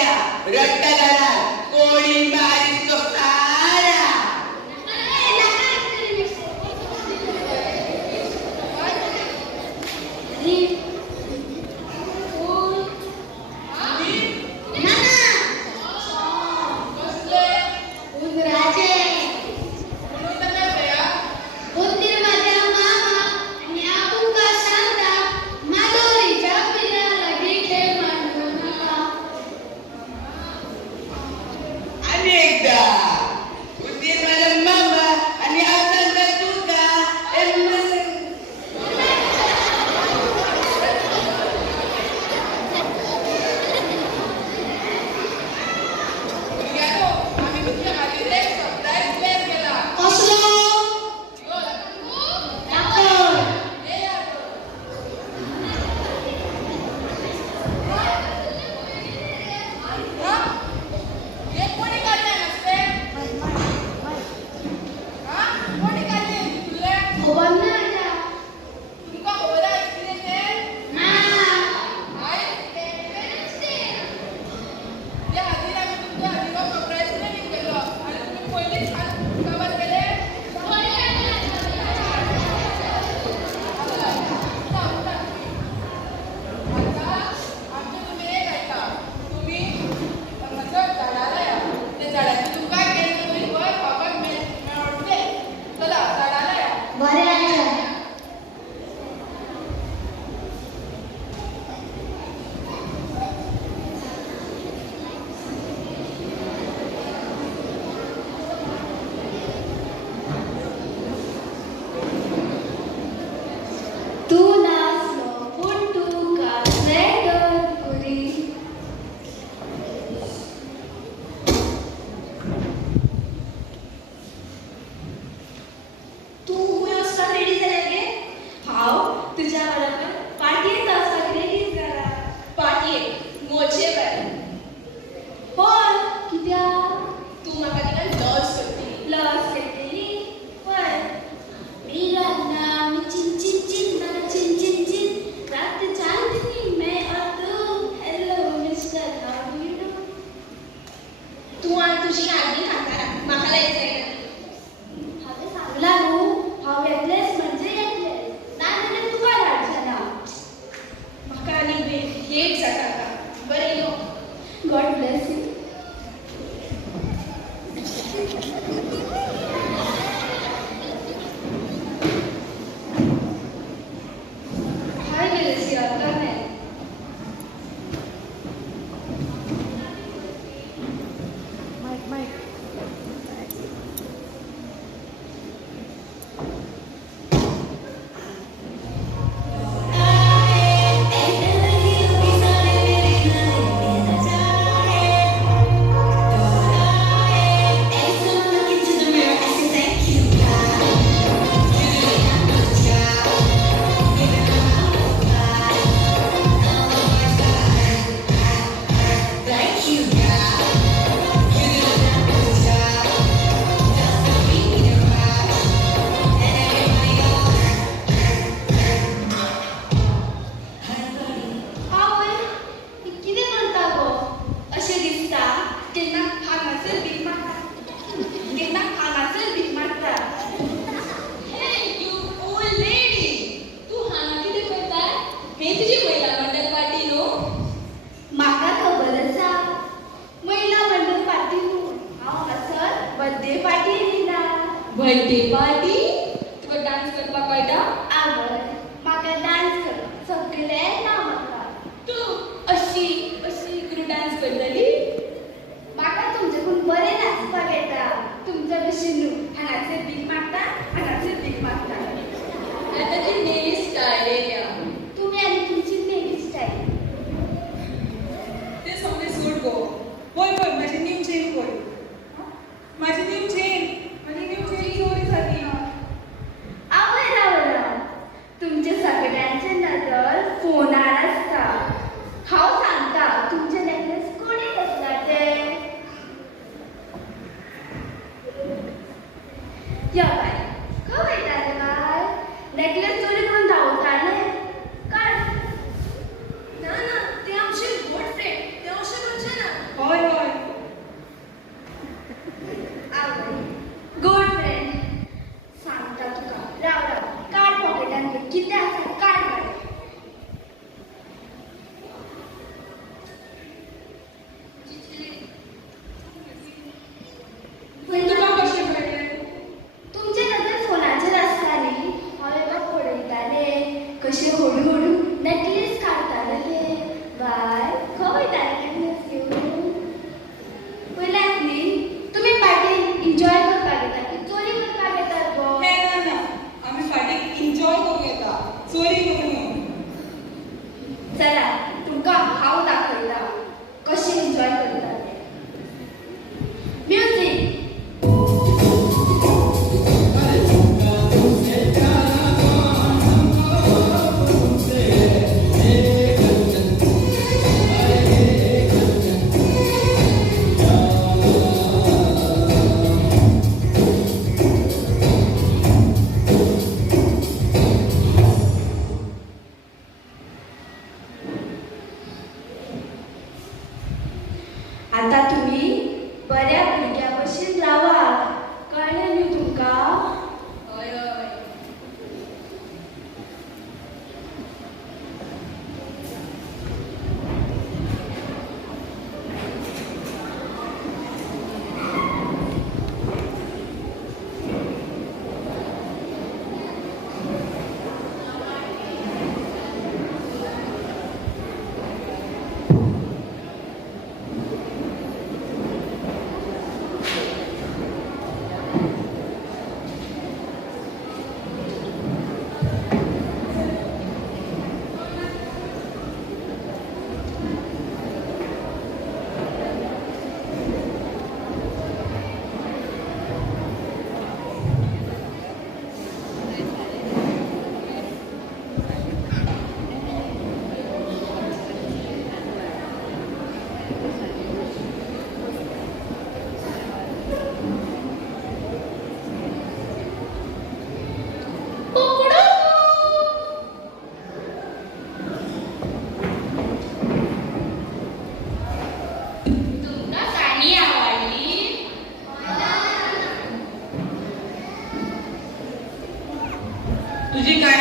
या रट्टा घालात कोणी बारीक तो सारा बर्थडे पार्टी तुका डान्स करपाक कळटा? आवड म्हाका डान्स करपाक सगळें ना म्हाका. तूं अशी अशी करून डान्स करतली? म्हाका तुमचेकून बरें नाचपाक येता. तुमच्या भशेन न्हू हांगासर भीक मागता हांगासर भीक मागता. आतां ती नेली स्टायल येयल्या. तुमी आनी तुमची नेली स्टायल. ते सगळें सोड गो. पळय पळय म्हाजी न्यू चेन पळय. म्हाजी न्यू चेन चोरी जाली. आवय राव तुमचे सगळ्यांचे नजर फोनार आसता. हांव सांगता तुमचे नेकलेस कोणी घेतला ते. आता तुम्ही बऱ्या भुरग्या भशेन रावा कळ्ळें न्ही तुमकां हय हय तुमकां गाणी आवडली तुझी गाणी